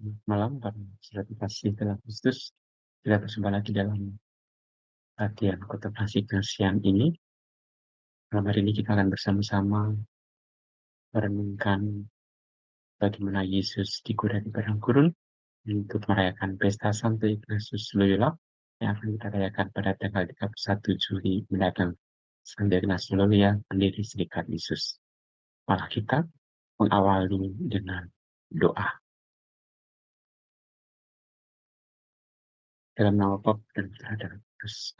Malam karena sudah dikasih dalam Kristus, kita berjumpa lagi dalam latihan kontemplasi kasihan ini. Malam hari ini kita akan bersama-sama merenungkan bagaimana Yesus dikuda di padang gurun untuk merayakan pesta Santo Ignatius Loyola yang akan kita rayakan pada tanggal 31 Juli mendatang. Santo Ignatius Loyola, pendiri Serikat Yesus. Malah kita mengawali dengan doa. Dalam nama Bapa dan Putra dan Roh Kudus.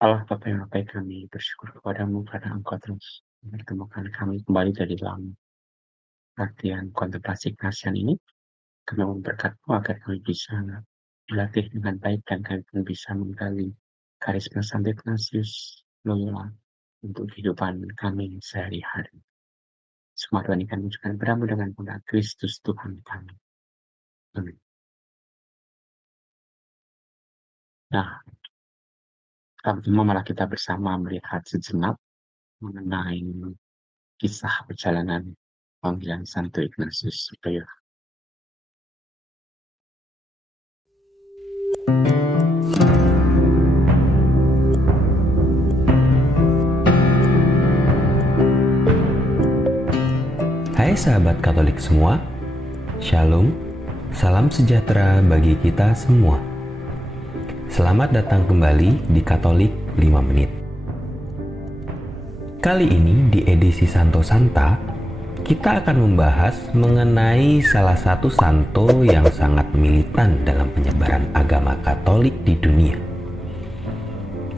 Allah Bapa yang baik, kami bersyukur kepadamu karena Engkau terus mempertemukan kami kembali dari dalam latihan kontemplasi kasihan ini. Kami memberkatmu agar kami bisa berlatih dengan baik dan kami pun bisa menggali karisma Santo Ignatius Loyola untuk kehidupan kami sehari-hari. Semua Tuhan kami ucapkan padamu dengan nama Kristus Tuhan kami. Amin. Nah, pertama malah kita bersama melihat sejenak mengenai kisah perjalanan panggilan Santo Ignatius Loyola. Hai sahabat Katolik semua, Shalom, salam sejahtera bagi kita semua. Selamat datang kembali di Katolik 5 Menit. Kali ini di edisi Santo Santa, kita akan membahas mengenai salah satu santo yang sangat militan dalam penyebaran agama Katolik di dunia.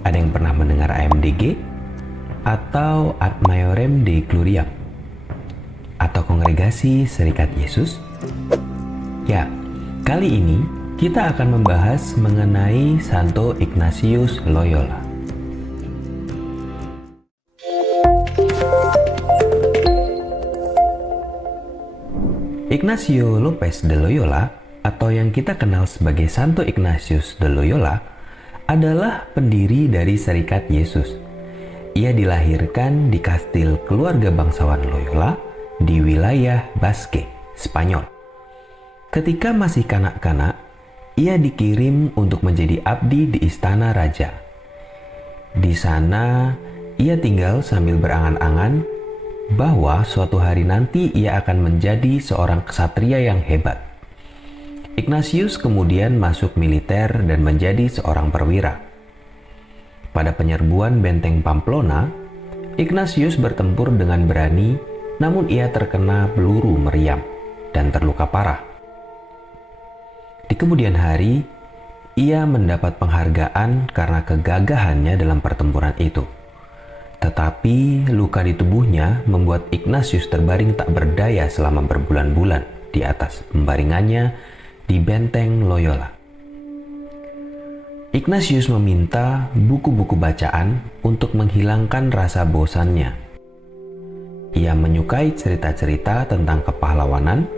Ada yang pernah mendengar AMDG atau Ad Maiorem Dei Gloriam atau Kongregasi Serikat Yesus? Ya, kali ini kita akan membahas mengenai Santo Ignatius Loyola. Ignacio Lopez de Loyola, atau yang kita kenal sebagai Santo Ignatius de Loyola, adalah pendiri dari Serikat Yesus. Ia dilahirkan di kastil keluarga bangsawan Loyola di wilayah Basque, Spanyol. Ketika masih kanak-kanak, ia dikirim untuk menjadi abdi di istana raja. Di sana, ia tinggal sambil berangan-angan bahwa suatu hari nanti ia akan menjadi seorang ksatria yang hebat. Ignatius kemudian masuk militer dan menjadi seorang perwira. Pada penyerbuan benteng Pamplona, Ignatius bertempur dengan berani, namun ia terkena peluru meriam dan terluka parah. Di kemudian hari, ia mendapat penghargaan karena kegagahannya dalam pertempuran itu. Tetapi luka di tubuhnya membuat Ignatius terbaring tak berdaya selama berbulan-bulan di atas pembaringannya di benteng Loyola. Ignatius meminta buku-buku bacaan untuk menghilangkan rasa bosannya. Ia menyukai cerita-cerita tentang kepahlawanan,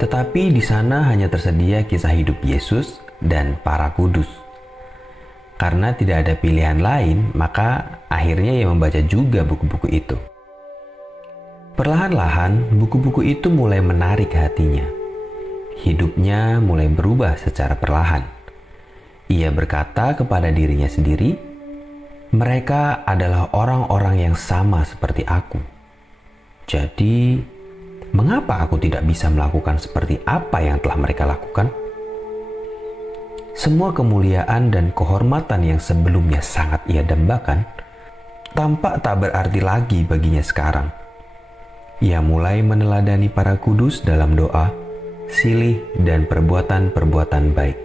tetapi di sana hanya tersedia kisah hidup Yesus dan para kudus. Karena tidak ada pilihan lain, maka akhirnya ia membaca juga buku-buku itu. Perlahan-lahan, buku-buku itu mulai menarik hatinya. Hidupnya mulai berubah secara perlahan. Ia berkata kepada dirinya sendiri, "Mereka adalah orang-orang yang sama seperti aku. Jadi, mengapa aku tidak bisa melakukan seperti apa yang telah mereka lakukan?" Semua kemuliaan dan kehormatan yang sebelumnya sangat ia dambakan, tampak tak berarti lagi baginya sekarang. Ia mulai meneladani para kudus dalam doa, silih, dan perbuatan-perbuatan baik.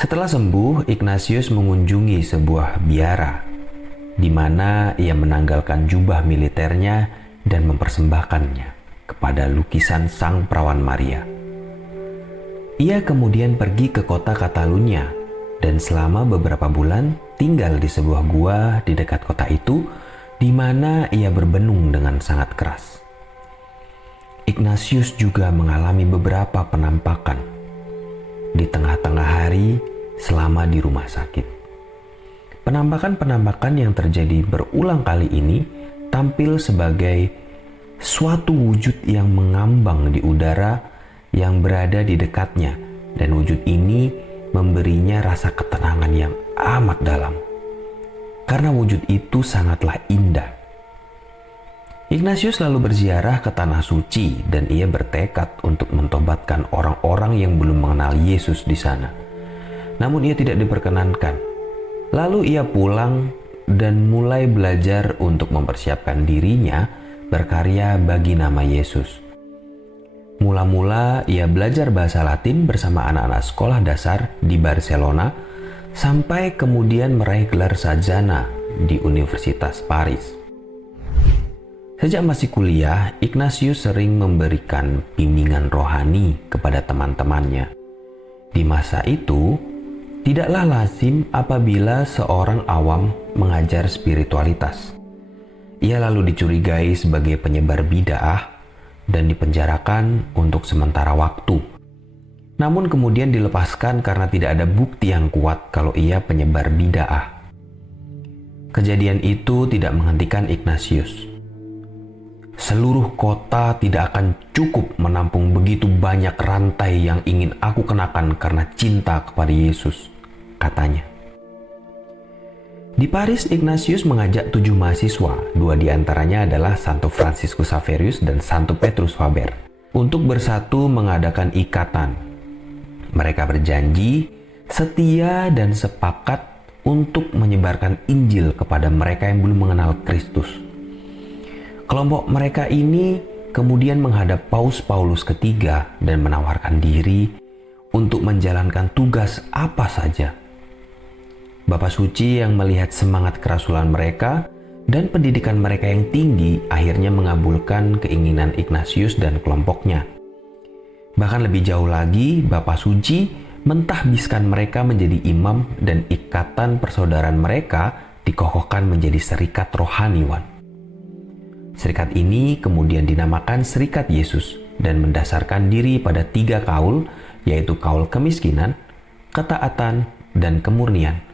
Setelah sembuh, Ignatius mengunjungi sebuah biara, di mana ia menanggalkan jubah militernya dan mempersembahkannya kepada lukisan Sang Perawan Maria. Ia kemudian pergi ke kota Catalunya dan selama beberapa bulan tinggal di sebuah gua di dekat kota itu, di mana ia berbenung dengan sangat keras. Ignatius juga mengalami beberapa penampakan di tengah-tengah hari selama di rumah sakit. Penampakan-penampakan yang terjadi berulang kali ini tampil sebagai suatu wujud yang mengambang di udara yang berada di dekatnya, dan wujud ini memberinya rasa ketenangan yang amat dalam. Karena wujud itu sangatlah indah. Ignatius lalu berziarah ke tanah suci dan ia bertekad untuk mentobatkan orang-orang yang belum mengenal Yesus di sana. Namun ia tidak diperkenankan. Lalu ia pulang dan mulai belajar untuk mempersiapkan dirinya berkarya bagi nama Yesus. Mula-mula ia belajar bahasa Latin bersama anak-anak sekolah dasar di Barcelona sampai kemudian meraih gelar sarjana di Universitas Paris. Sejak masih kuliah, Ignatius sering memberikan bimbingan rohani kepada teman-temannya. Di masa itu, tidaklah lazim apabila seorang awam mengajar spiritualitas. Ia lalu dicurigai sebagai penyebar bid'ah dan dipenjarakan untuk sementara waktu. Namun kemudian dilepaskan karena tidak ada bukti yang kuat kalau ia penyebar bid'ah. Kejadian itu tidak menghentikan Ignatius. Seluruh kota tidak akan cukup menampung begitu banyak rantai yang ingin aku kenakan karena cinta kepada Yesus, katanya. Di Paris, Ignatius mengajak 7 mahasiswa, 2 diantaranya adalah Santo Franciscus Xaverius dan Santo Petrus Faber, untuk bersatu mengadakan ikatan. Mereka berjanji setia dan sepakat untuk menyebarkan Injil kepada mereka yang belum mengenal Kristus. Kelompok mereka ini kemudian menghadap Paus Paulus ketiga dan menawarkan diri untuk menjalankan tugas apa saja. Bapak Suci yang melihat semangat kerasulan mereka dan pendidikan mereka yang tinggi akhirnya mengabulkan keinginan Ignatius dan kelompoknya. Bahkan lebih jauh lagi, Bapak Suci mentahbiskan mereka menjadi imam dan ikatan persaudaraan mereka dikokohkan menjadi serikat rohaniwan. Serikat ini kemudian dinamakan Serikat Yesus dan mendasarkan diri pada 3 kaul, yaitu kaul kemiskinan, ketaatan, dan kemurnian.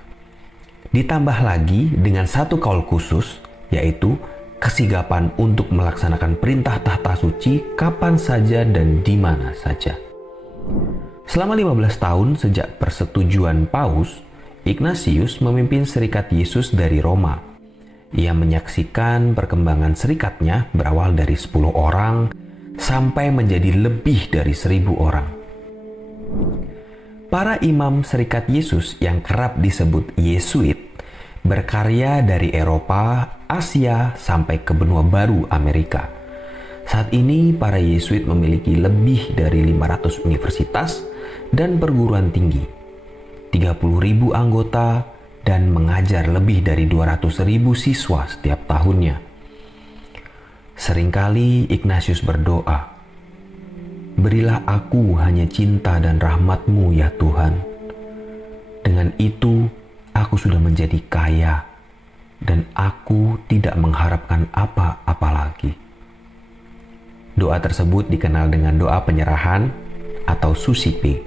Ditambah lagi dengan 1 kaul khusus, yaitu kesigapan untuk melaksanakan perintah tahta suci kapan saja dan di mana saja. Selama 15 tahun sejak persetujuan Paus, Ignatius memimpin Serikat Yesus dari Roma. Ia menyaksikan perkembangan serikatnya berawal dari 10 orang sampai menjadi lebih dari 1.000 orang. Para imam Serikat Yesus yang kerap disebut Yesuit berkarya dari Eropa, Asia, sampai ke benua baru Amerika. Saat ini para Yesuit memiliki lebih dari 500 universitas dan perguruan tinggi, 30.000 anggota, dan mengajar lebih dari 200.000 siswa setiap tahunnya. Seringkali Ignatius berdoa, "Berilah aku hanya cinta dan rahmat-Mu ya Tuhan. Dengan itu, aku sudah menjadi kaya dan aku tidak mengharapkan apa-apa lagi." Doa tersebut dikenal dengan doa penyerahan atau susipe.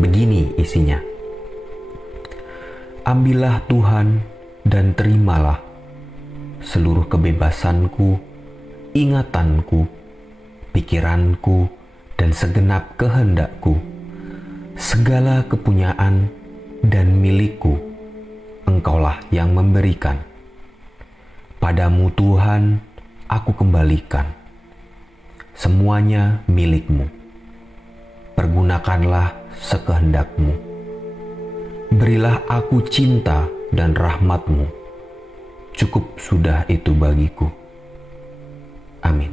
Begini isinya. Ambillah Tuhan dan terimalah seluruh kebebasanku, ingatanku, pikiranku, dan segenap kehendakku, segala kepunyaan dan milikku. Engkaulah yang memberikan. Padamu Tuhan, aku kembalikan. Semuanya milik-Mu. Pergunakanlah sekehendak-Mu. Berilah aku cinta dan rahmat-Mu. Cukup sudah itu bagiku. Amin.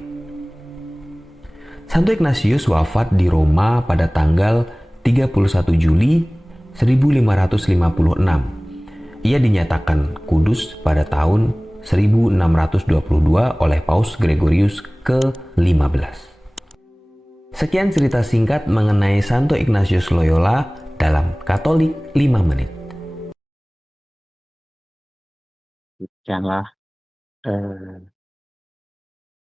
Santo Ignatius wafat di Roma pada tanggal 31 Juli 1556. Ia dinyatakan kudus pada tahun 1622 oleh Paus Gregorius ke-15. Sekian cerita singkat mengenai Santo Ignatius Loyola dalam Katolik 5 menit. Demikianlah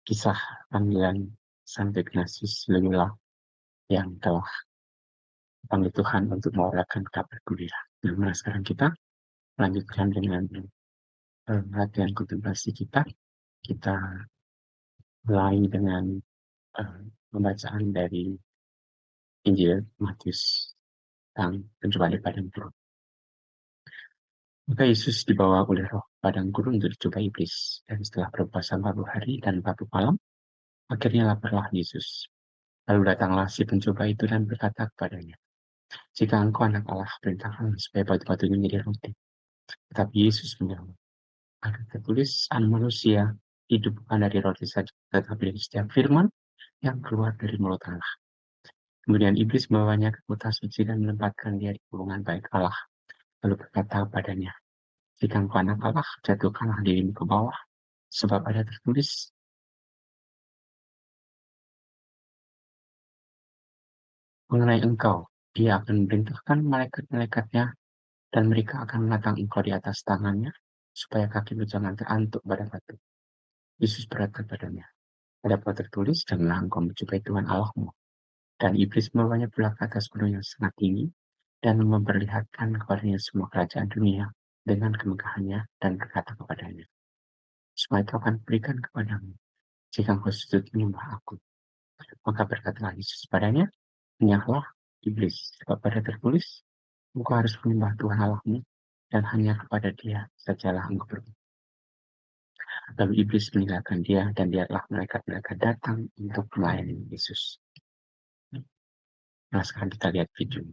kisah panggilan Santo Ignatius Loyola yang telah dipanggil Tuhan untuk mewartakan kabar gembira. Nah, sekarang kita lanjutkan dengan latihan kontemplasi kita. Kita mulai dengan pembacaan dari Injil Matius tentang pencobaan di padang gurun. Maka Yesus dibawa oleh Roh ke padang gurun untuk dicoba iblis, dan setelah berpuasa 40 hari dan 40 malam, akhirnya laparlah Yesus. Lalu datanglah si pencoba itu dan berkata kepadanya, "Jika engkau anak Allah, perintahkan supaya batu-batu ini menjadi roti." Tetapi Yesus menjawab, "Ada tertulis, anak manusia hidup bukan dari roti saja, tetapi dari setiap firman yang keluar dari mulut Allah." Kemudian iblis membawanya ke kota suci dan menempatkan dia di kurungan baik Allah. Lalu berkata kepadanya, "Jika engkau anak Allah, jatuhkanlah dirimu ke bawah, sebab ada tertulis, mengenai engkau, dia akan memerintahkan malaikat-malaikatnya, dan mereka akan menatang engkau di atas tangannya, supaya kakimu jangan terantuk pada batu." Yesus berkata kepadanya, "Ada pula tertulis, janganlah engkau mencobai Tuhan Allahmu." Dan iblis membawanya pula ke atas gunung yang sangat tinggi, dan memperlihatkan kepadanya semua kerajaan dunia dengan kemegahannya, dan berkata kepadanya, "Semua itu akan kuberikan kepadamu, jika engkau sujud menyembah aku." Maka berkatalah Yesus padanya, "Menyahlah, iblis, sebab pada tertulis, engkau harus menyembah Tuhan Allahmu, dan hanya kepada Dia sajalah engkau berbakti." Lalu iblis meninggalkan dia, dan biarlah malaikat-malaikat datang untuk melayani Yesus. Nah, sekarang kita lihat video.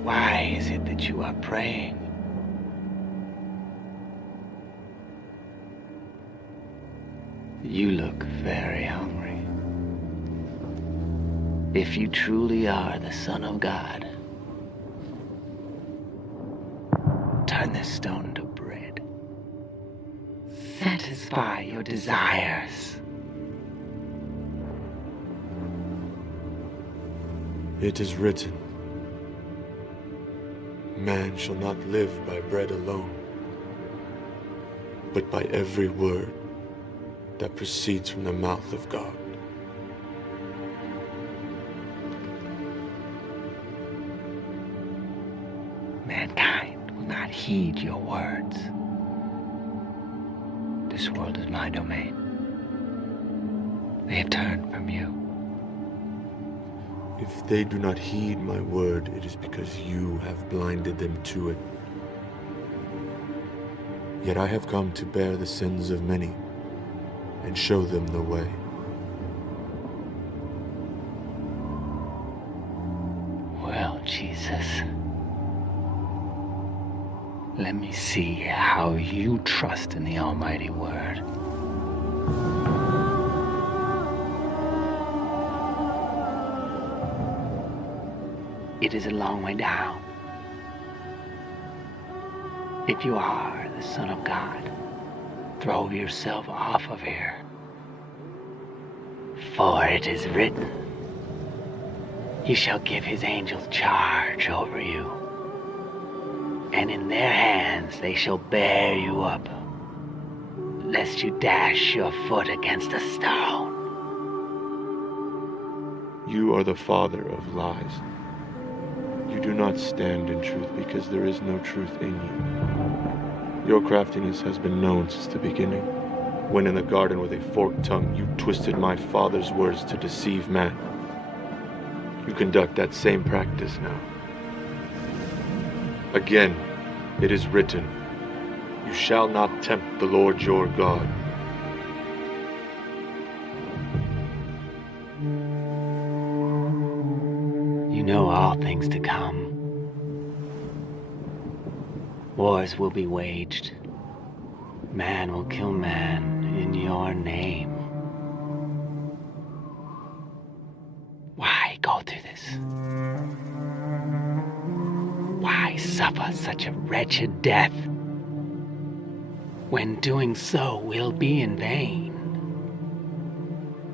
Why is it that you are praying? You look very hungry. If you truly are the Son of God, turn this stone to bread. Satisfy your desires. It is written, man shall not live by bread alone, but by every word that proceeds from the mouth of God. Mankind will not heed your words. This world is my domain. They have turned from you. If they do not heed my word, it is because you have blinded them to it. Yet I have come to bear the sins of many and show them the way. Well, Jesus, let me see how you trust in the Almighty Word. It is a long way down. If you are the Son of God, throw yourself off of here. For it is written, he shall give his angels charge over you, and in their hands they shall bear you up, lest you dash your foot against a stone. You are the father of lies. You do not stand in truth because there is no truth in you. Your craftiness has been known since the beginning, when in the garden with a forked tongue you twisted my Father's words to deceive man. You conduct that same practice now. Again, it is written, you shall not tempt the Lord your God. You know all things to come. Wars will be waged. Man will kill man in your name. Why go through this? Why suffer such a wretched death, when doing so will be in vain?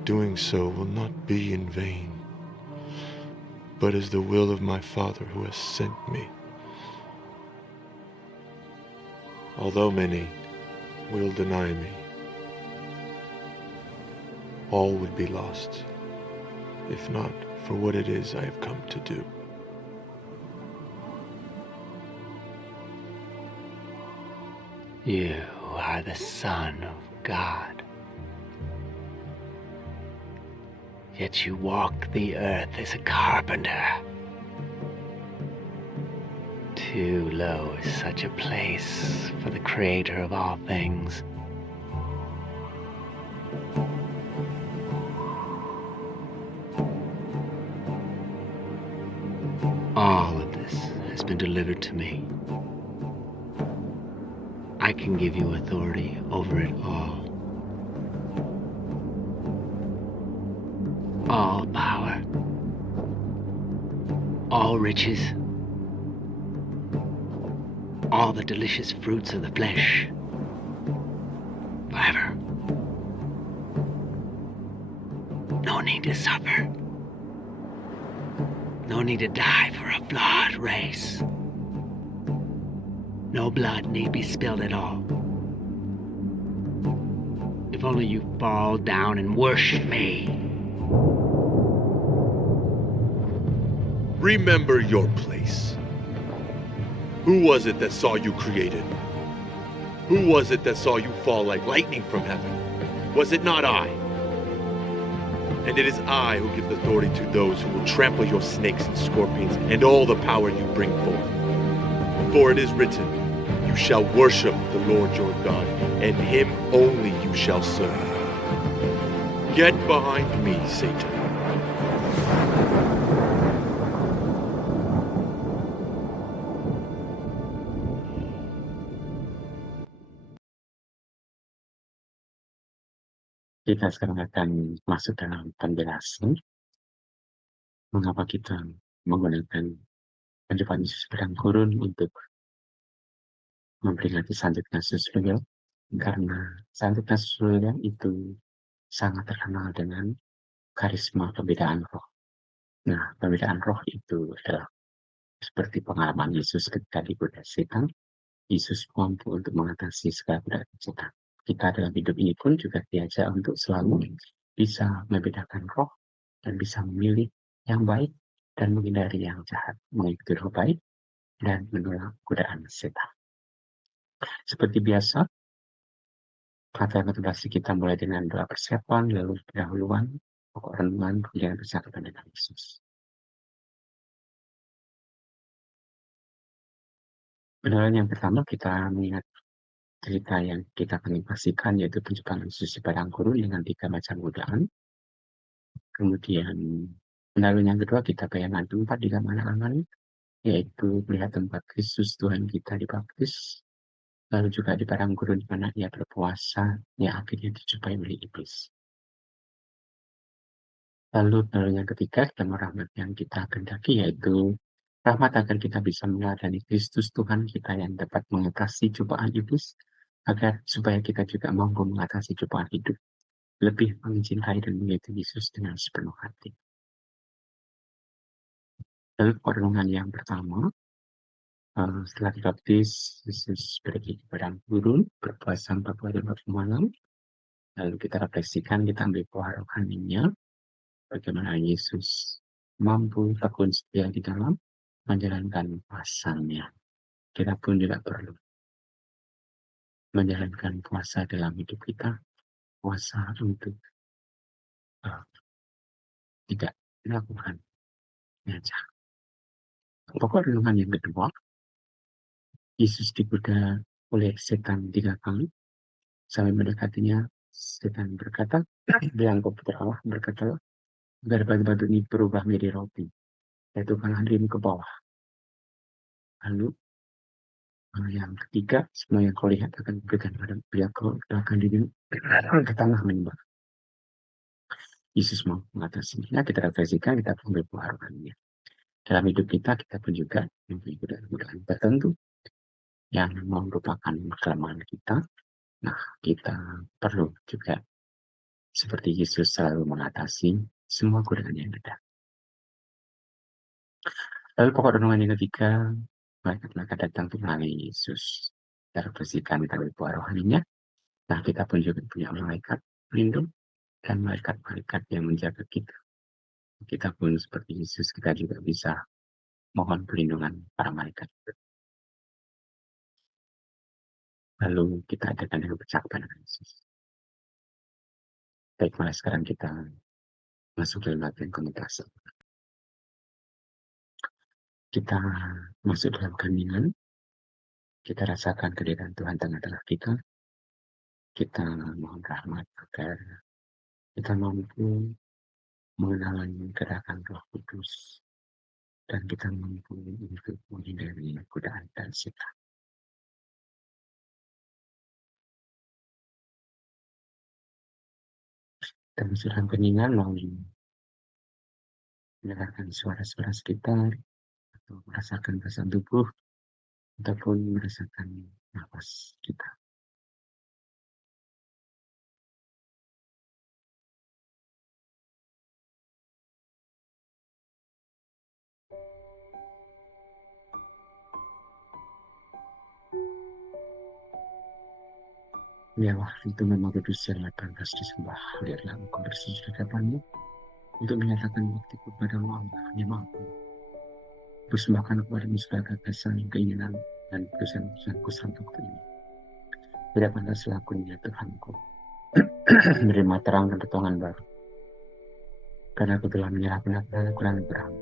Doing so will not be in vain, but is the will of my Father who has sent me. Although many will deny me, all would be lost, if not for what it is I have come to do. You are the Son of God. Yet you walk the earth as a carpenter. Too low is such a place for the Creator of all things. All of this has been delivered to me. I can give you authority over it all. All power. All riches. All the delicious fruits of the flesh. Forever. No need to suffer. No need to die for a flawed race. No blood need be spilled at all. If only you fall down and worship me. Remember your place. Who was it that saw you created? Who was it that saw you fall like lightning from heaven? Was it not I? And it is I who give authority to those who will trample your snakes and scorpions and all the power you bring forth. For it is written, you shall worship the Lord your God, and him only you shall serve. Get behind me, Satan. Kita sekarang akan masuk dalam penjelasan mengapa kita menggunakan pencobaan Yesus padang gurun untuk memperingati Santo Ignatius Loyola, karena Santo Ignatius Loyola itu sangat terkenal dengan karisma pembedaan roh. Nah, pembedaan roh itu adalah seperti pengalaman Yesus ketika digoda setan. Yesus mampu untuk mengatasi segala godaan setan. Kita dalam hidup ini pun juga diajak untuk selalu bisa membedakan roh dan bisa memilih yang baik dan menghindari yang jahat, mengikuti roh baik dan menolak godaan setan. Seperti biasa, materi motivasi kita mulai dengan doa persiapan, lalu pendahuluan, pokok renungan, kemudian percakapan dengan Yesus. Pendahuluan yang pertama kita mengingat cerita yang kita akan pastikan, yaitu pencobaan Yesus di padang gurun dengan 3 macam godaan. Kemudian pendahuluan yang kedua kita bayangkan tempat di mana aman, yaitu melihat tempat Kristus Tuhan kita dibaptis. Lalu juga di padang gurun di mana ia berpuasa yang akhirnya dijumpai oleh iblis. Lalu pendahuluan yang ketiga kita merahmat yang kita kehendaki, yaitu rahmat agar kita bisa meneladani Kristus Tuhan kita yang dapat mengatasi cobaan iblis, agar supaya kita juga mampu mengatasi cobaan hidup, lebih mencintai dan mengikuti Yesus dengan sepenuh hati. Lalu perenungan yang pertama, setelah dibaptis, Yesus pergi ke padang gurun, berpuasa 40 hari 40 malam. Lalu kita refleksikan, kita ambil buah rohaninya, bagaimana Yesus mampu tekun setia di dalam menjalankan puasanya. Kita pun juga perlu menjalankan puasa dalam hidup kita, puasa untuk tidak melakukan yang jahat. Pokok renungan yang kedua, Yesus digoda oleh setan 3 kali. Sampai mendekatinya, setan berkata, "Bilang kau putra Allah, berkatalah, agar batu-batu ini berubah menjadi roti." Yaitu kanan dirimu ke bawah. Lalu yang ketiga, semua yang kau lihat akan diberikan pada pihak kau, akan dirimu ke tanah menyembah. Yesus mau mengatasinya. Kita refleksikan, kita ambil buah rohaninya. Dalam hidup kita pun juga mempunyai godaan-godaan tertentu yang merupakan kelemahan kita. Nah, kita perlu juga seperti Yesus selalu mengatasi semua godaan yang ada. Lalu pokok renungan yang ketiga, malaikat-malaikat datang untuk melayani Yesus. Kita refleksikan, kita ambil buah rohaninya. Nah, kita pun juga punya malaikat pelindung dan malaikat-malaikat yang menjaga kita. Kita pun seperti Yesus, kita juga bisa mohon perlindungan para malaikat. Lalu kita adakan dengan percakapan dengan Yesus. Baik, mulai sekarang kita masuk dalam latihan kontemplasi. Kita masuk dalam keheningan, kita rasakan kehadiran Tuhan tengah-tengah kita. Kita mohon rahmat agar kita mampu mengenali gerakan Roh Kudus, dan kita mampu untuk menghindari godaan dan setan. Kita masuk dalam keheningan melalui mendengarkan suara-suara sekitar, atau merasakan perasaan tubuh, ataupun merasakan nafas kita. Biarlah itu memang kudus yang akan disembah. Biarlah engkau bersujud di hadapanmu untuk menyatakan bukti kepada Allah yang mampu persembahkan kepadamu segala gagasan, keinginan, dan keputusan-keputusanku sampai waktu ini. Tidak pantas selakunya Tuhanku menerima terang dan pertolongan baru. Karena aku telah menyerah benar-benar kurang berang.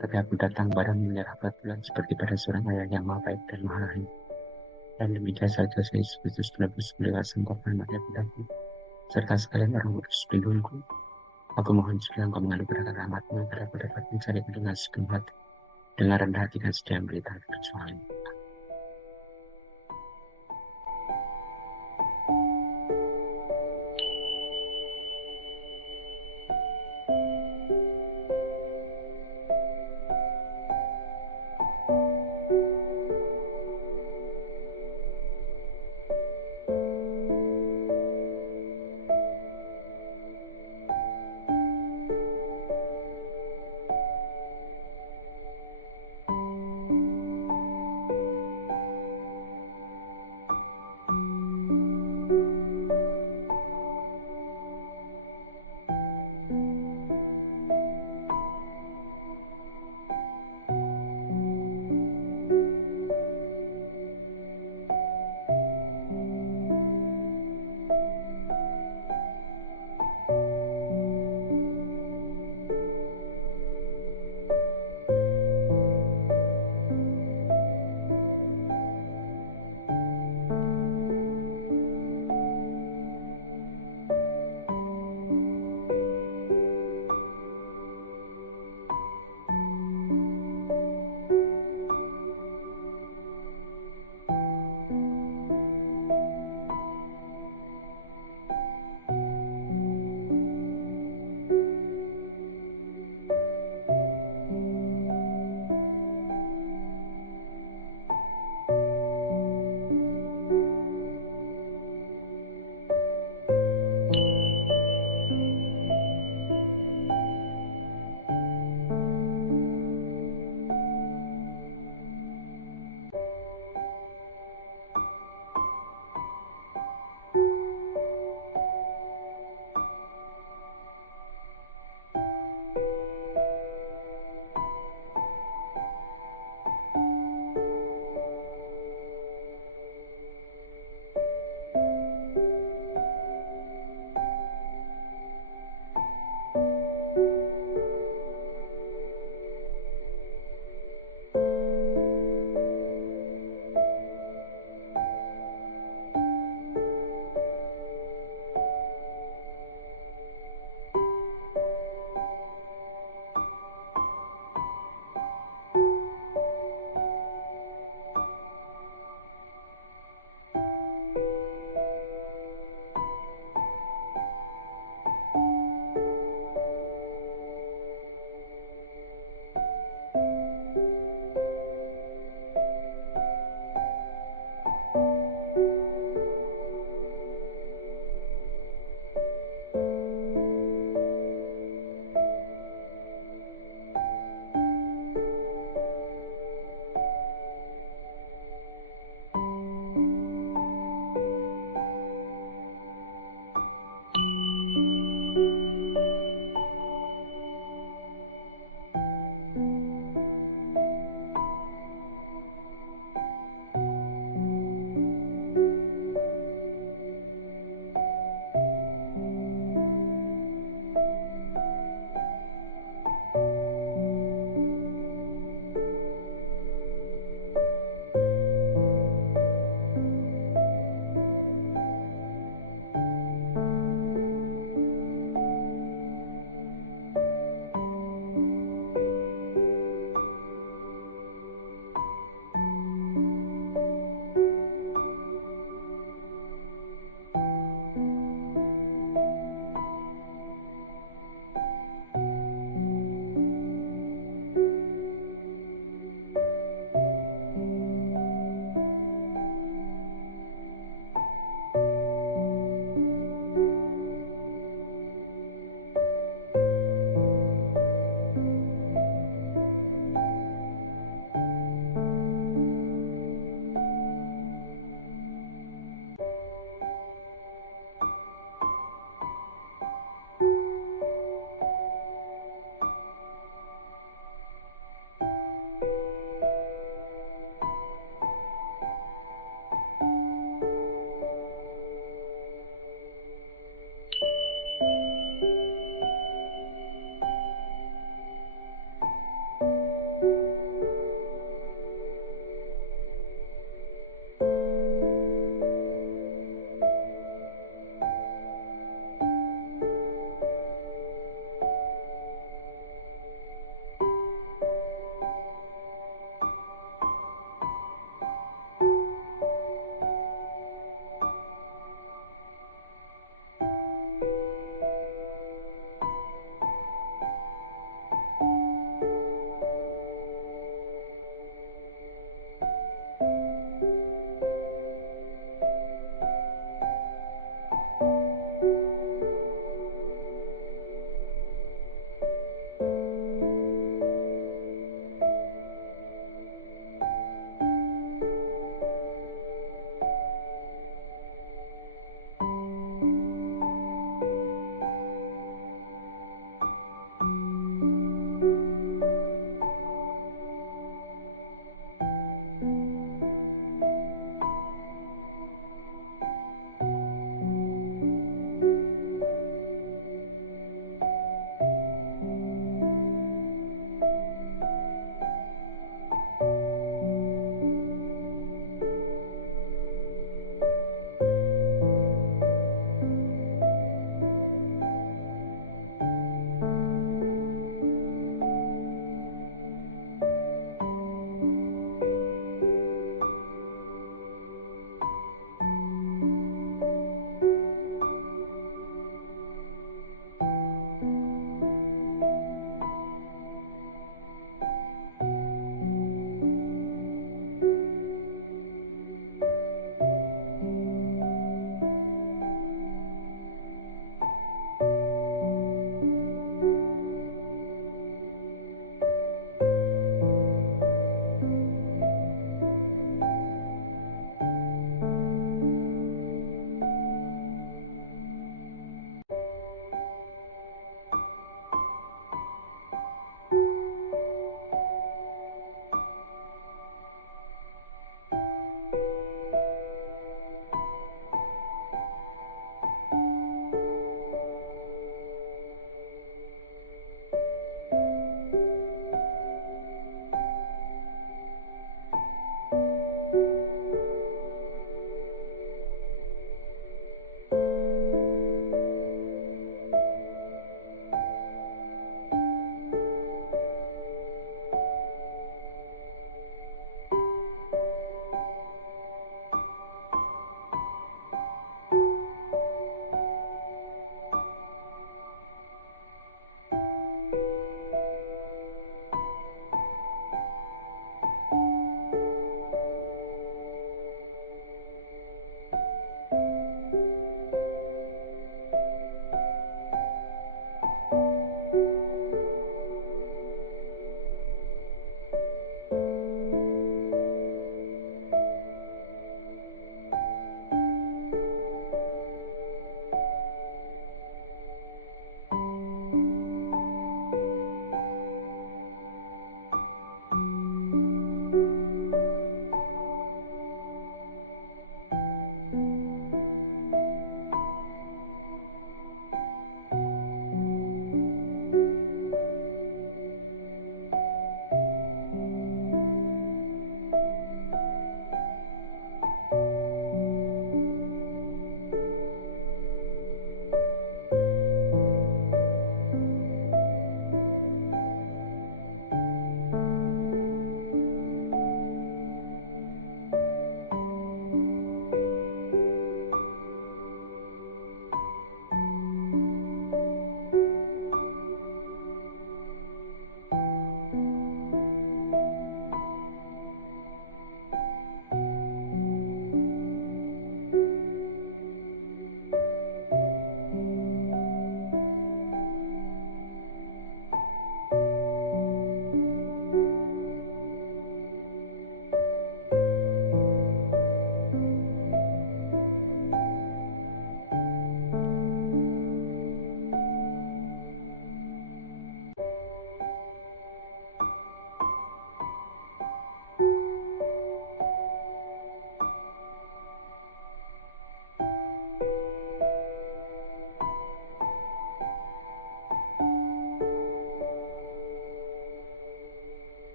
Tapi aku datang padamu menyerah bulan seperti pada seorang ayah yang maha baik dan maha rahim. Dan demikian saja saya Yesus Kristus menebus penjelasan korban mati padaku, serta sekalian orang kudus pelindungku. Aku mohon supaya engkau menganugerahkan rahmat-Mu agar aku dapat mencari dengan sepenuh hati, dengan rendah hati dan setia berita kecuali.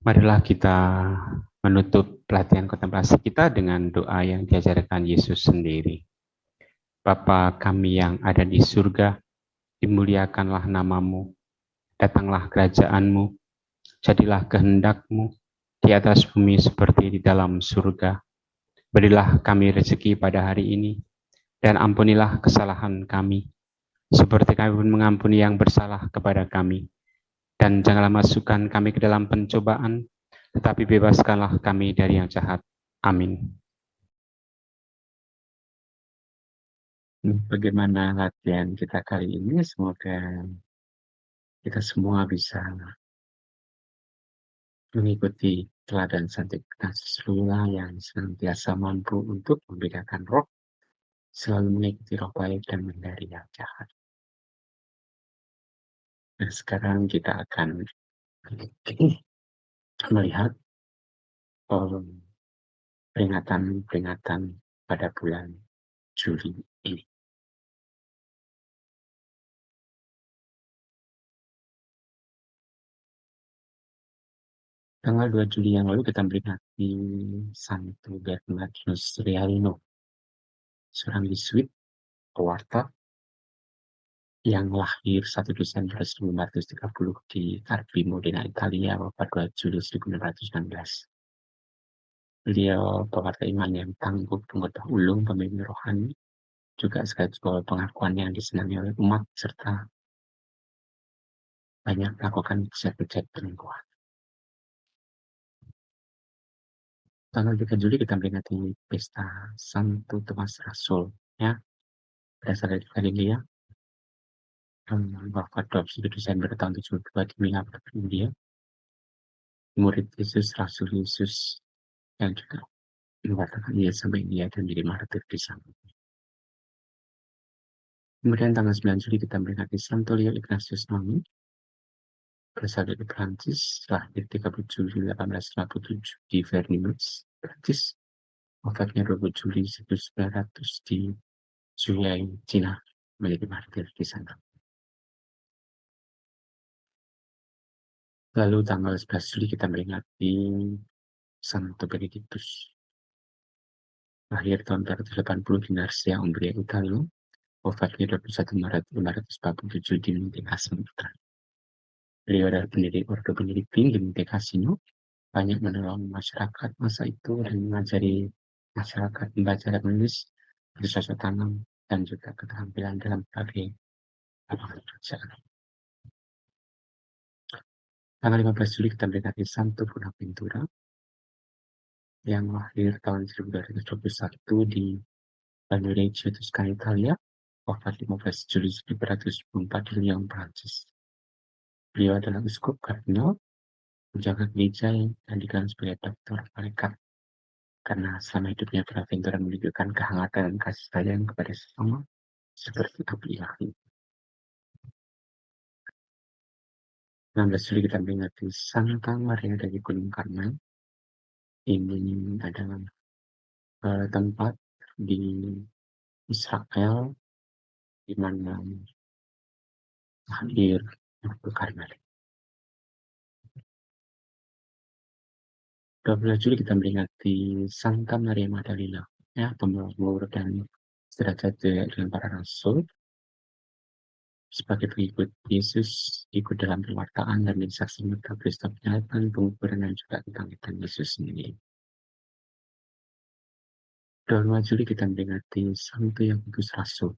Marilah kita menutup pelatihan kontemplasi kita dengan doa yang diajarkan Yesus sendiri. Bapa kami yang ada di surga, dimuliakanlah namamu, datanglah kerajaanmu, jadilah kehendakmu di atas bumi seperti di dalam surga. Berilah kami rezeki pada hari ini, dan ampunilah kesalahan kami, seperti kami pun mengampuni yang bersalah kepada kami. Dan janganlah masukkan kami ke dalam pencobaan, tetapi bebaskanlah kami dari yang jahat. Amin. Bagaimana latihan kita kali ini? Semoga kita semua bisa mengikuti teladan Santo Ignatius Loyola yang senantiasa mampu untuk membedakan roh, selalu mengikuti roh baik dan menghindari yang jahat. Nah, sekarang kita akan melihat peringatan-peringatan pada bulan Juli ini. Tanggal 2 Juli yang lalu kita memperingati Santo Bernardinus Realino, seorang Yesuit, pewarta, yang lahir 1 Desember 1930 di Carpi Modena, Italia, wafat 2 Juli 1916. Beliau pewarta iman yang tangguh, pengetahuan ulung, pemimpin rohani, juga sekaligus bahwa pengakuan yang disenangi oleh umat, serta banyak melakukan kerja-kerja penyembuhan. Tanggal 3 Juli kita memperingati pesta Santo Thomas Rasul, ya, berasal dari Galilea, wafat 21 Desember tahun 72 di Minneapolis, India. Murid Yesus, Rasul Yesus, yang juga mengatakan ia sampai India dan menjadi martir di sana. Kemudian tanggal 9 Juli kita memperingati Santo Leo Ignatius Nami, berasal dari Prancis, lahir 30 Juli 1857 di Vernimus, Prancis. Wafatnya 20 Juli 1900 di Zhuhai, Cina, menjadi martir di sana. Lalu tanggal 11 Juli kita memperingati Santo Benedictus, lahir tahun 480 di Narsia, Umbria, Italia. Wafatnya 21 Maret 547 di Monte Cassino. Beliau adalah pendiri Ordo Benediktin di Monte Cassino, banyak menolong masyarakat masa itu dan mengajari masyarakat membaca dan menulis, bercocok tanam, dan juga keterampilan dalam berbagai pekerjaan. Tanggal 15 Juli kita memperingati Santo Bonaventura, yang lahir tahun 1221 di Vallereggio, Tuscany, Italia, wafat 15 Juli 1924 di Lyon, Prancis. Beliau adalah uskup kardinal, penjaga gereja, dan dikenal sebagai dokter malaikat, karena selama hidupnya Bonaventura menunjukkan kehangatan dan kasih sayang kepada sesama seperti api ilahi. 16 Juli kita memperingati Santa Maria dari Gunung Karmel. Ini adalah tempat di Israel di mana hadir Nabi Karmel. 12 Juli kita memperingati Santa Maria Magdalena, ya, pembawa dan sederajat dengan para rasul. Sebagai pengikut Yesus, ikut dalam pewartaan dan menjadi saksi mata peristiwa penyaliban, penguburan, dan juga kebangkitan Yesus sendiri. 22 Juli kita memperingati Santo Yakobus Rasul,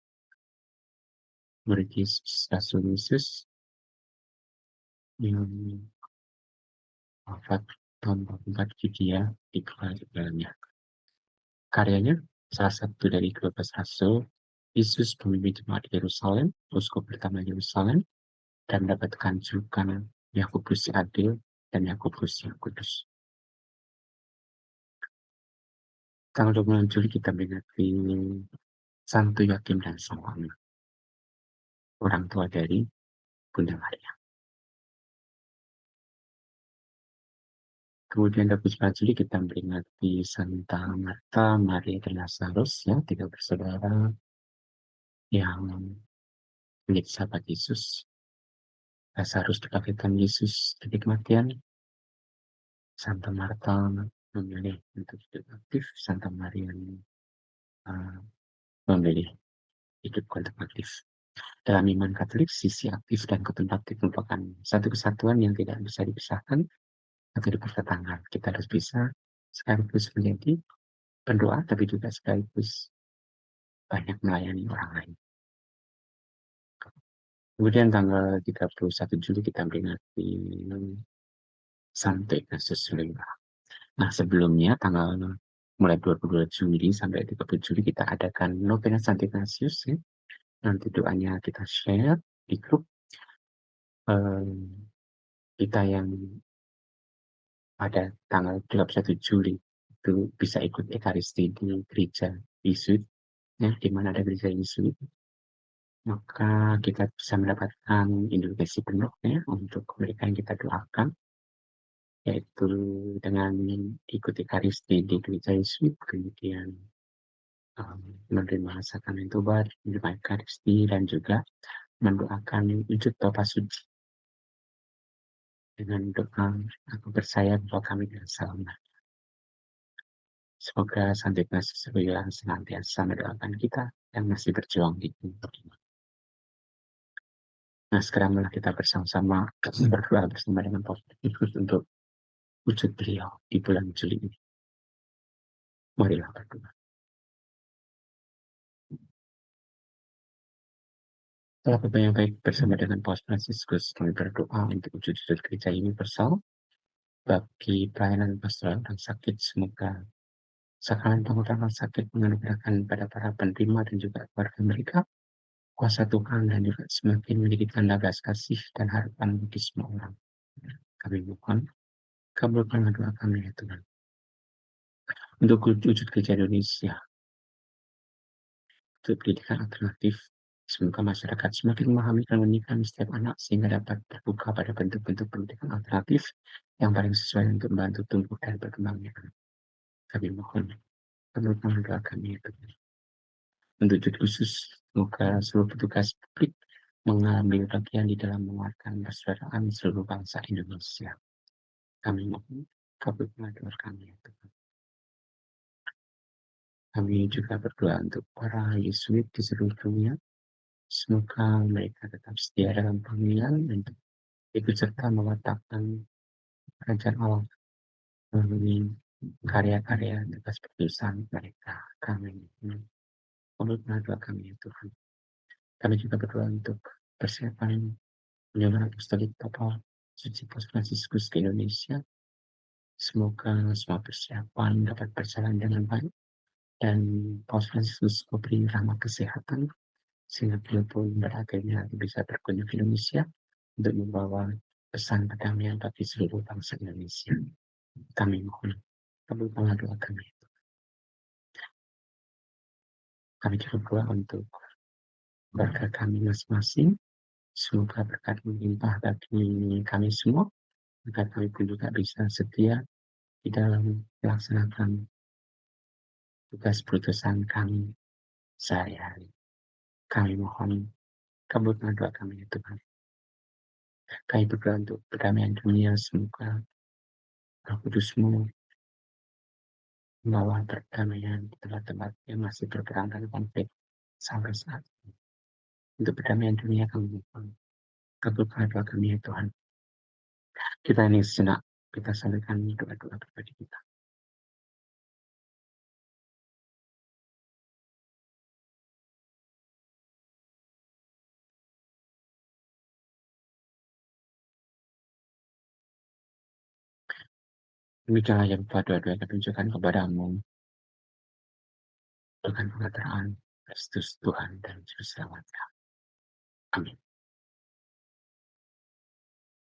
murid Yesus, Rasul Yesus, yang wafat tahun 44 Hijriah di dalamnya. Karyanya salah satu dari 12 rasul, Yesus pemimpin jemaat Yerusalem, uskup pertama Yerusalem, dan mendapatkan julukan Yakobus yang adil dan Yakobus yang kudus. Tanggal 26 Juli kita memperingati Santo Yoakim dan Salome, orang tua dari Bunda Maria. Kemudian 29 Juli kita memperingati Santa Marta Maria dan Lazarus, ya, 3 bersaudara yang menjadi sahabat Yesus. Lazarus dibangkitkan Yesus dari kematian, Santa Marta memilih untuk hidup aktif, Santa Maria memilih hidup kontemplatif. Dalam iman Katolik, sisi aktif dan kontemplatif merupakan satu kesatuan yang tidak bisa dipisahkan atau dipertentangkan. Kita harus bisa sekaligus menjadi pendoa, tapi juga sekaligus banyak melayani orang lain. Kemudian tanggal 31 Juli kita memperingati Santo Ignatius Loyola. Nah, sebelumnya mulai 22 Juli sampai 30 Juli kita adakan Novena Santo Ignatius ya. Nanti doanya kita share di grup kita yang pada tanggal 21 Juli itu bisa ikut Ekaristi di gereja Yesuit ya, di mana ada gereja Yesuit, maka kita bisa mendapatkan indulgensi penuh ya untuk mereka yang kita doakan, yaitu dengan ikut Ekaristi di gereja Yesuit, kemudian menerima sakramen tobat, menerima Ekaristi, dan juga mendoakan wujud toba suci dengan doa aku percaya bahwa kami dengan selamat. Semoga Santo Ignatius Loyola senantiasa mendoakan kita yang masih berjuang di timur. Nah, sekarang malah kita bersama-sama berdoa bersama dengan Paus Franciscus untuk wujud beliau di bulan Juli ini. Marilah berdoa. Setelah Bapak yang baik bersama dengan Paus Franciscus, kami berdoa untuk wujud-wujud gereja universal bagi pelayanan pastoral orang sakit. Semoga sakramen pengurapan sakit menganugerahkan pada para penerima dan juga keluarga mereka kuasa Tuhan dan juga semakin memiliki tanda belas kasih dan harapan bagi semua orang. Kami mohon, kabulkanlah doa kami ya Tuhan. Untuk wujud gereja Indonesia, untuk pendidikan alternatif, semoga masyarakat semakin memahami dan menikah setiap anak sehingga dapat terbuka pada bentuk-bentuk pendidikan alternatif yang paling sesuai untuk membantu tumbuh dan berkembangnya. Kami mohon, kabulkanlah doa kami ya Tuhan. Untuk wujud khusus, semoga seluruh petugas publik mengambil bagian di dalam menguatkan persaudaraan seluruh bangsa Indonesia. Kami mohon, kabulkanlah doa kami ya Tuhan. Kami juga berdoa untuk para Yesuit di seluruh dunia. Semoga mereka tetap setia dalam panggilan dan ikut serta mewatakan kerajaan Allah melalui karya-karya atas perusahaan mereka. Kami kabulkanlah doa kami ya Tuhan. Kami juga berdoa untuk persiapan penyelenggaraan apostolik Papa Suci Paus Franciscus ke Indonesia. Semoga semua persiapan dapat berjalan dengan baik dan Paus Franciscus memberi rahmat kesehatan sehingga beliau pun berakhirnya bisa berkunjung ke Indonesia untuk membawa pesan perdamaian bagi seluruh bangsa Indonesia. Kami mohon, kabulkanlah doa kami. Kami juga berdoa untuk keluarga kami masing-masing. Semoga berkat melimpah bagi kami semua, agar kami pun juga bisa setia di dalam melaksanakan tugas perutusan kami sehari-hari. Kami mohon, kabulkanlah doa kami ya Tuhan. Kami berdoa untuk perdamaian dunia, semoga Roh Kudus-Mu membawa perdamaian di tempat-tempat yang masih berperang dan konflik sampai saat ini. Untuk perdamaian dunia kami mohon, kabulkanlah doa kami ya Tuhan. Kita ini sejenak, kita sampaikan doa-doa pribadi kita. Demikianlah yang lupa doa-doa yang tunjukkan kepadamu dengan pengataraan Kristus Tuhan dan Juru Selamat kami. Amin.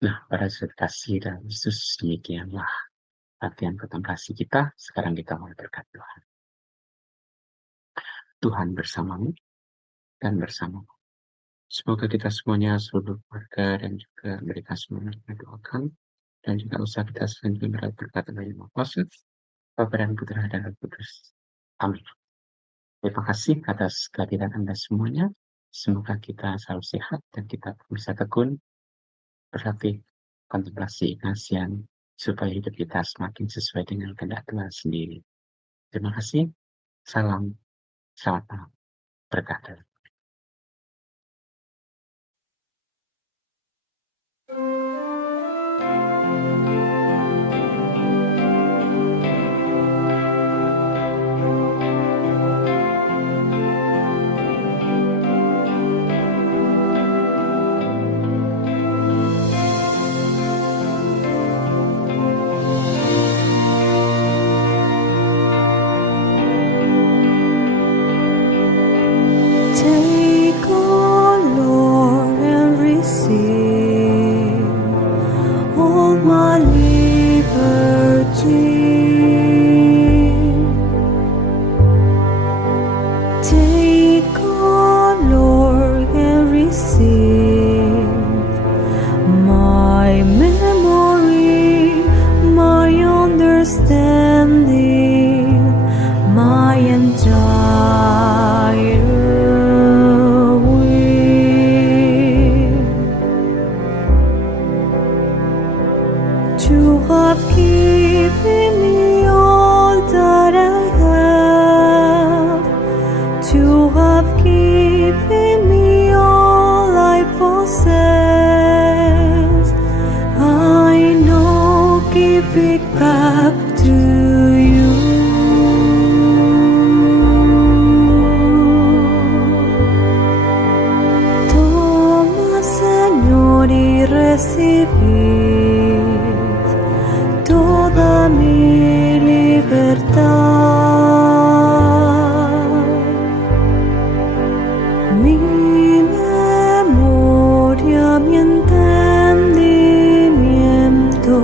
Nah, para saudara kasih dalam Kristus, demikianlah latihan kontemplasi kita. Sekarang kita mulai berkat Tuhan. Tuhan bersamamu dan bersamamu. Semoga kita semuanya, seluruh keluarga dan juga mereka semuanya mendoakan dan juga usaha kita selanjutnya berkat berkat dari Yang Maha Kuasa, Bapa dan Putra dan Roh Kudus. Amin. Terima kasih atas kehadiran Anda semuanya. Semoga kita selalu sehat dan kita bisa tekun berlatih kontemplasi Ignatian supaya hidup kita semakin sesuai dengan kehendak Tuhan sendiri. Terima kasih. Salam. Selamat malam. Berkah Tuhan. Take, O Lord, and receive all my liberty. Take, O Lord, and receive my memory, my understanding, my entire to have given me all that I have, to have given me all I possess. I know give it back to you. Toma, Señor, y recibid toda mi libertad, mi memoria, mi entendimiento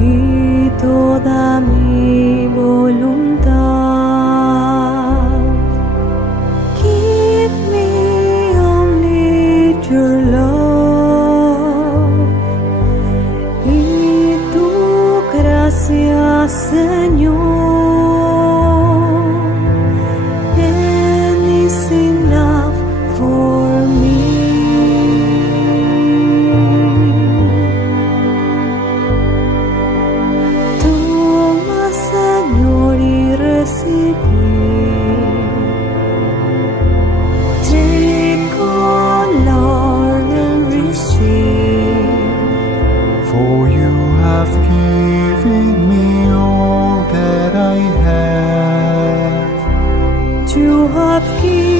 y toda mi voluntad. Give me only your love y tu gracia, Señor, and is enough for me. Toma, Señor, y recibid. Take, O Lord, and receive. For you have given me all that I have. To have given